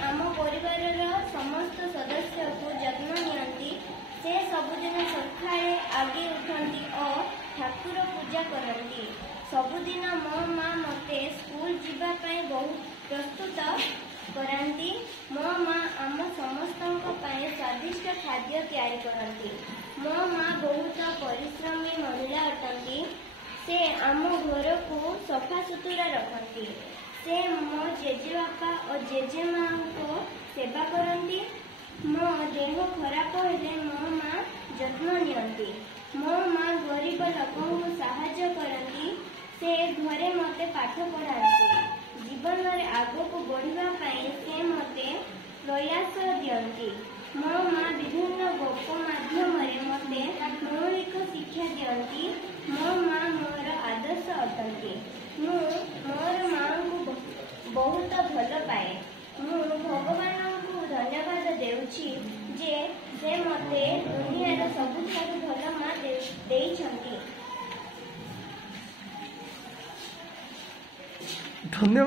आम परिवार समस्त सदस्य को जत्न नियंती। से सबुदिन सकाळे आगे उठती और ठाकुर पूजा करती। सबुदिन मो माँ मते स्कूल जीवाई बहुत प्रस्तुत कराती। मो माँ आम समस्त स्वादिष्ट खाद्य तैयारी करती। मो माँ बहुत परिश्रमी महिला अटंती। से आम घर को सफा सुतुरा रखती। से मो जेजेबापा और जेजेमा को सेवा करती। मो देह खराब हेले मो माँ जत्न नियंती। मो माँ गरीब लोकों को साहाय्य करती। से घरे मते पाठ पढ़ाती। जीवन में आगो को बढ़िबा पई से मते प्रयास दियंती। मो माँ विभिन्न गप माध्यम मते मौलिक शिक्षा दियंती। मो माँ मोर आदर्श अटंती। मु मोर माँ को बहुत भल पाए। मु भगवान को धन्यवाद देउछि जे से मते दुनिया सबुठारु भल माँ देइछंती। धन्यवाद।